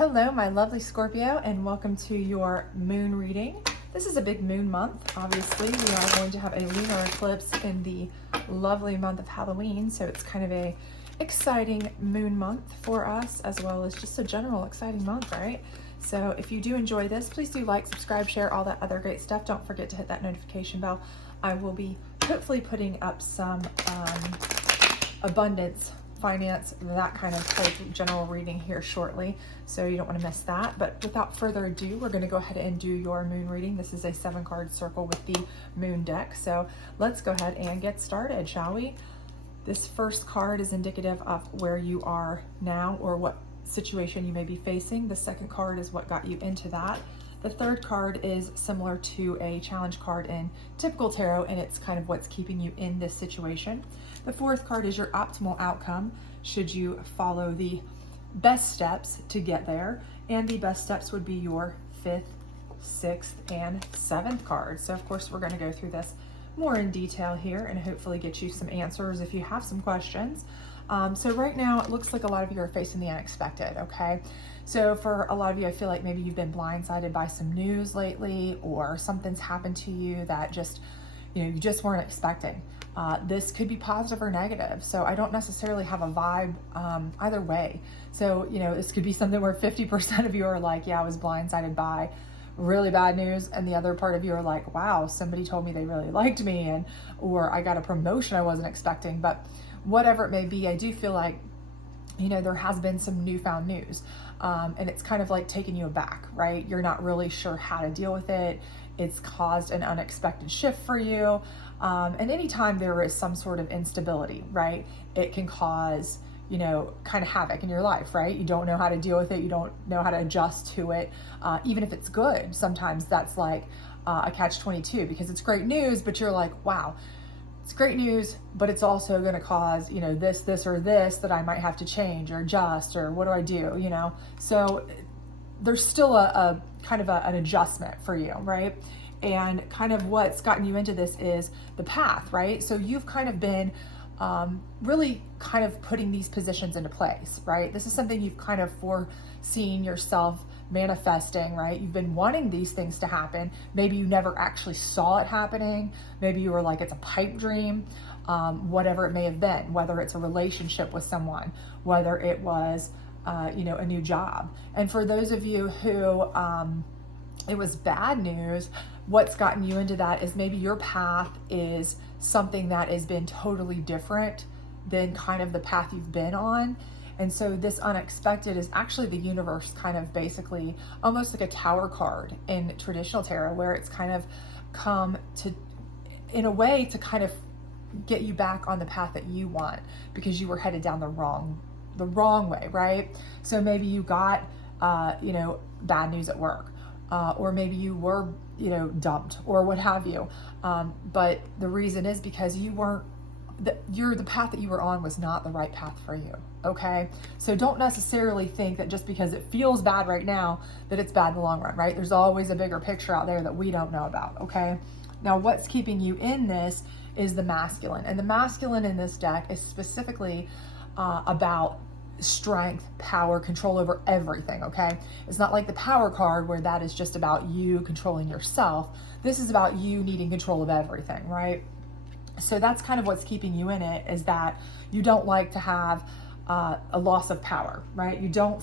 Hello, my lovely Scorpio, and welcome to your moon reading. This is a big moon month. Obviously, we are going to have a lunar eclipse in the lovely month of Halloween, so it's kind of a exciting moon month for us, as well as just a general exciting month, right? So if you do enjoy this, please do like, subscribe, share, all that other great stuff. Don't forget to hit that notification bell. I will be hopefully putting up some abundance, finance, that kind of type general reading here shortly, so you don't want to miss that. But without further ado, we're going to go ahead and do your moon reading. This is a 7-card circle with the moon deck, so let's go ahead and get started, shall we? This first card is indicative of where you are now or what situation you may be facing. The second card is what got you into that. The third card is similar to a challenge card in typical tarot, and it's kind of what's keeping you in this situation. The fourth card is your optimal outcome should you follow the best steps to get there. And the best steps would be your 5th, 6th, and 7th card. So of course, we're going to go through this more in detail here and hopefully get you some answers if you have some questions. So right now, it looks like a lot of you are facing the unexpected, okay? So for a lot of you, I feel like maybe you've been blindsided by some news lately, or something's happened to you that just, you just weren't expecting. This could be positive or negative. So I don't necessarily have a vibe either way. So, this could be something where 50% of you are like, yeah, I was blindsided by really bad news, and the other part of you are like, wow, somebody told me they really liked me, or I got a promotion I wasn't expecting. But whatever it may be, I do feel like, there has been some newfound news, and it's kind of like taking you aback, right? You're not really sure how to deal with it. It's caused an unexpected shift for you. And anytime there is some sort of instability, right, it can cause, kind of havoc in your life, right? You don't know how to deal with it. You don't know how to adjust to it. Even if it's good, sometimes that's like a catch-22, because it's great news, but you're like, wow, it's great news, but it's also going to cause, this or this that I might have to change or adjust, or what do I do, So there's still a kind of an adjustment for you, right? And kind of what's gotten you into this is the path, right? So you've kind of been really kind of putting these positions into place, right? This is something you've kind of foreseen yourself manifesting, right? You've been wanting these things to happen. Maybe you never actually saw it happening. Maybe you were like, it's a pipe dream, whatever it may have been, whether it's a relationship with someone, whether it was, a new job. And for those of you who it was bad news, what's gotten you into that is maybe your path is something that has been totally different than kind of the path you've been on. And so this unexpected is actually the universe kind of basically almost like a tower card in traditional tarot, where it's kind of come to, in a way, to kind of get you back on the path that you want, because you were headed down the wrong way, right? So maybe you got, bad news at work, or maybe you were, dumped, or what have you. But the reason is because you weren't, the path that you were on was not the right path for you. Okay. So don't necessarily think that just because it feels bad right now, that it's bad in the long run, right? There's always a bigger picture out there that we don't know about. Okay. Now, what's keeping you in this is the masculine, and the masculine in this deck is specifically about strength, power, control over everything. Okay. It's not like the power card where that is just about you controlling yourself. This is about you needing control of everything, right? So that's kind of what's keeping you in it, is that you don't like to have a loss of power, right? You don't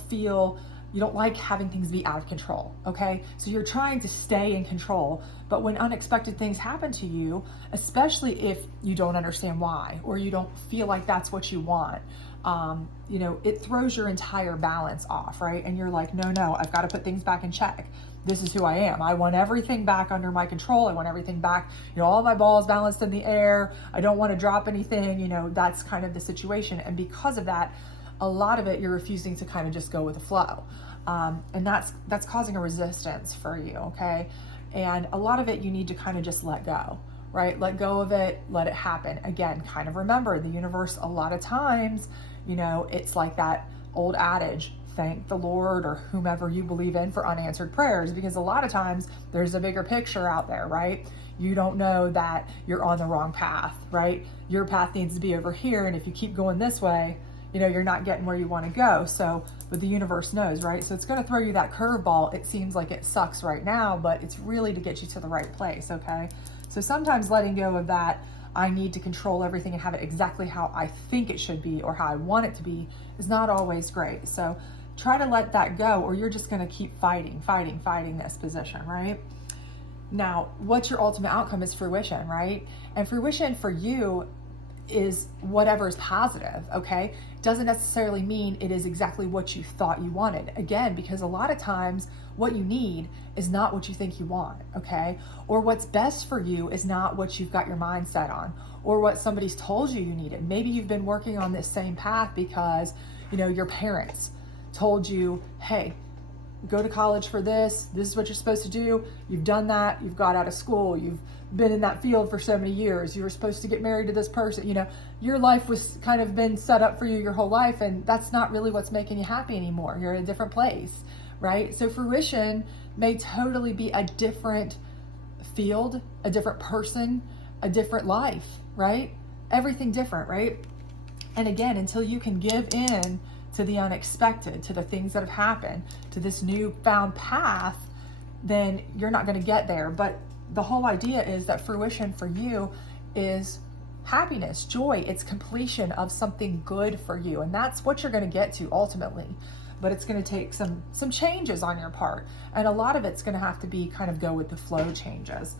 like having things be out of control, okay? So you're trying to stay in control, but when unexpected things happen to you, especially if you don't understand why, or you don't feel like that's what you want, it throws your entire balance off, right? And you're like, no, I've got to put things back in check. This is who I am. I want everything back under my control. I want everything back, all my balls balanced in the air. I don't want to drop anything, that's kind of the situation. And because of that, a lot of it, you're refusing to kind of just go with the flow. And that's causing a resistance for you, okay? And a lot of it, you need to kind of just let go, right? Let go of it, let it happen. Again, kind of remember, the universe, a lot of times, it's like that old adage, thank the Lord or whomever you believe in for unanswered prayers, because a lot of times there's a bigger picture out there, right? You don't know that you're on the wrong path, right? Your path needs to be over here, and if you keep going this way, you know, you're not getting where you want to go. So, but the universe knows, right? So it's going to throw you that curveball. It seems like it sucks right now, but it's really to get you to the right place, okay? So sometimes letting go of that, I need to control everything and have it exactly how I think it should be or how I want it to be, is not always great. So try to let that go, or you're just going to keep fighting this position, right? Now, what's your ultimate outcome is fruition, right? And fruition for you is whatever is positive, okay? Doesn't necessarily mean it is exactly what you thought you wanted. Again, because a lot of times what you need is not what you think you want, okay? Or what's best for you is not what you've got your mind set on, or what somebody's told you needed. Maybe you've been working on this same path because, you know, your parents told you, hey, go to college for this is what you're supposed to do. You've done that, you've got out of school, you've been in that field for so many years, you were supposed to get married to this person, you know, your life was kind of been set up for you your whole life, and that's not really what's making you happy anymore. You're in a different place, right? So fruition may totally be a different field, a different person, a different life, right? Everything different, right? And again, until you can give in to the unexpected, to the things that have happened, to this newfound path, then you're not going to get there. But the whole idea is that fruition for you is happiness, joy. It's completion of something good for you. And that's what you're going to get to ultimately. But it's going to take some changes on your part. And a lot of it's going to have to be kind of go with the flow changes.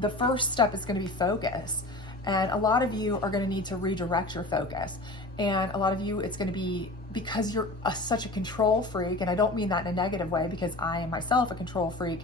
The first step is going to be focus. And a lot of you are going to need to redirect your focus. And a lot of you, it's going to be because you're such a control freak. And I don't mean that in a negative way, because I am myself a control freak,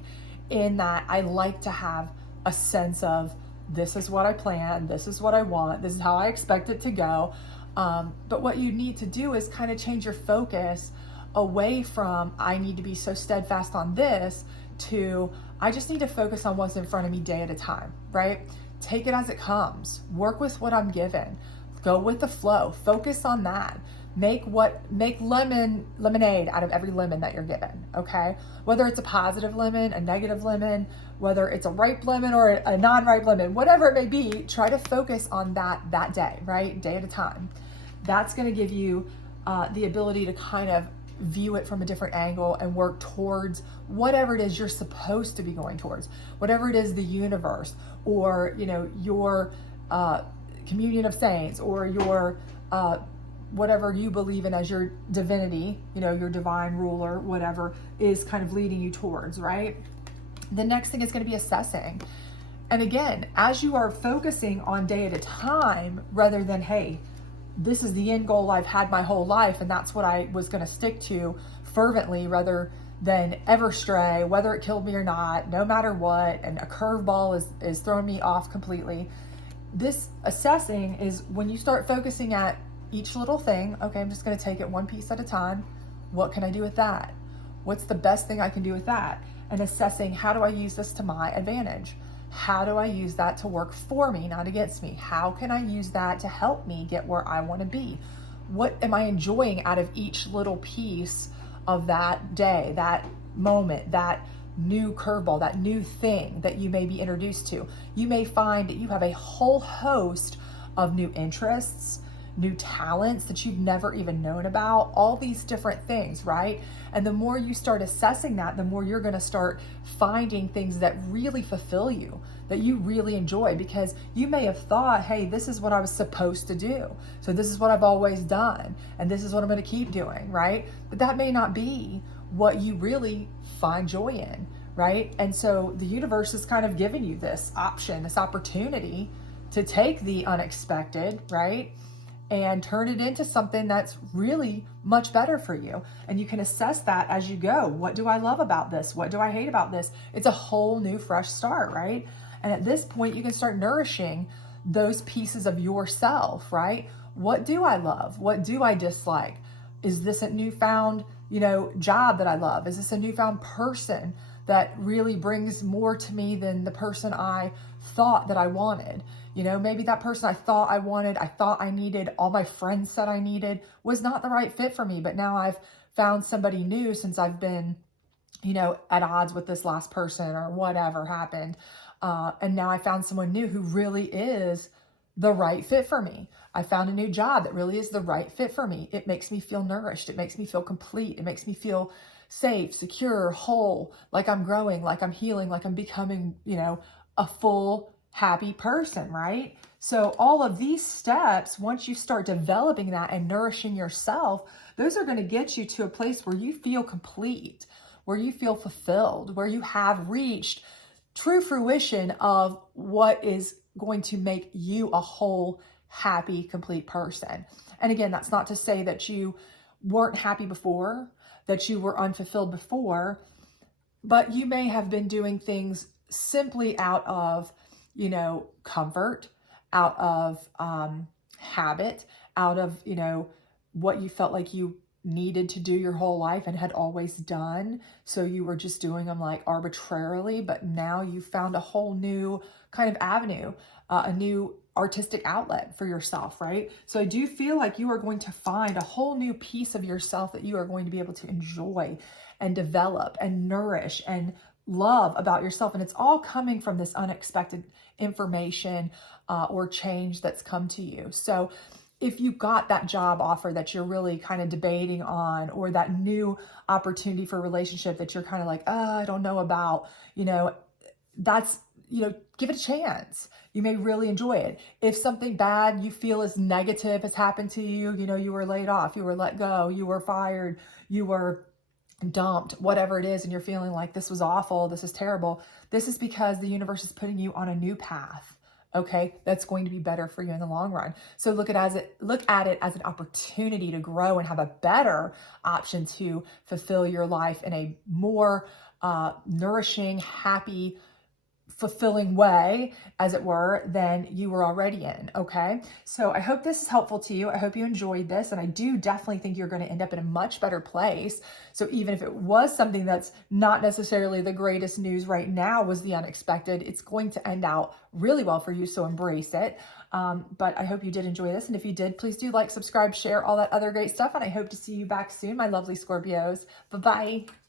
in that I like to have a sense of, this is what I plan, this is what I want, this is how I expect it to go. But what you need to do is kind of change your focus away from, I need to be so steadfast on this, to, I just need to focus on what's in front of me day at a time, right? Take it as it comes. Work with what I'm given. Go with the flow. Focus on that. Make lemonade out of every lemon that you're given, okay? Whether it's a positive lemon, a negative lemon, whether it's a ripe lemon or a non-ripe lemon, whatever it may be, try to focus on that day, right? Day at a time. That's going to give you the ability to kind of view it from a different angle and work towards whatever it is you're supposed to be going towards, whatever it is the universe, or, you know, your communion of saints, or your whatever you believe in as your divinity, you know, your divine ruler, whatever is kind of leading you towards, right? The next thing is going to be assessing. And again, as you are focusing on day at a time, rather than, hey, this is the end goal I've had my whole life, and that's what I was going to stick to fervently, rather than ever stray, whether it killed me or not, no matter what, and a curveball is throwing me off completely. This assessing is when you start focusing at each little thing. Okay, I'm just going to take it one piece at a time. What can I do with that? What's the best thing I can do with that? And assessing, how do I use this to my advantage? How do I use that to work for me, not against me? How can I use that to help me get where I want to be? What am I enjoying out of each little piece of that day, that moment, that new curveball, that new thing that you may be introduced to? You may find that you have a whole host of new interests, new talents that you've never even known about, all these different things, right? And the more you start assessing that, the more you're going to start finding things that really fulfill you, that you really enjoy, because you may have thought, hey, this is what I was supposed to do, so this is what I've always done, and this is what I'm going to keep doing, right? But that may not be what you really find joy in, right? And so the universe is kind of giving you this option, this opportunity to take the unexpected, right, and turn it into something that's really much better for you. And you can assess that as you go. What do I love about this? What do I hate about this? It's a whole new fresh start, right? And at this point, you can start nourishing those pieces of yourself, right? What do I love? What do I dislike? Is this a newfound, job that I love? Is this a newfound person that really brings more to me than the person I thought that I wanted? Maybe that person I thought I needed, all my friends said I needed, was not the right fit for me. But now I've found somebody new since I've been, at odds with this last person or whatever happened. And now I found someone new who really is the right fit for me. I found a new job that really is the right fit for me. It makes me feel nourished. It makes me feel complete. It makes me feel safe, secure, whole, like I'm growing, like I'm healing, like I'm becoming, you know, a full, happy person, right? So all of these steps, once you start developing that and nourishing yourself, those are going to get you to a place where you feel complete, where you feel fulfilled, where you have reached true fruition of what is going to make you a whole, happy, complete person. And again, that's not to say that you weren't happy before, that you were unfulfilled before, but you may have been doing things simply out of, you know, comfort, out of habit, out of, you know, what you felt like you needed to do your whole life and had always done. So you were just doing them like arbitrarily, but now you found a whole new kind of avenue, a new artistic outlet for yourself, right? So I do feel like you are going to find a whole new piece of yourself that you are going to be able to enjoy and develop and nourish and love about yourself. And it's all coming from this unexpected information or change that's come to you. So if you got that job offer that you're really kind of debating on, or that new opportunity for a relationship that you're kind of like, oh, I don't know about, you know, that's, you know, give it a chance. You may really enjoy it. If something bad you feel is negative has happened to you, you know, you were laid off, you were let go, you were fired, you were dumped, whatever it is, and you're feeling like this was awful, this is terrible, this is because the universe is putting you on a new path. Okay, that's going to be better for you in the long run. So look at it as an opportunity to grow and have a better option to fulfill your life in a more nourishing, happy, fulfilling way, as it were, than you were already in. Okay, so I hope this is helpful to you. I hope you enjoyed this, and I do definitely think you're going to end up in a much better place. So even if it was something that's not necessarily the greatest news right now, was the unexpected, it's going to end out really well for you, so embrace it. But I hope you did enjoy this, and if you did, please do like, subscribe, share, all that other great stuff, and I hope to see you back soon, my lovely Scorpios. Bye-bye.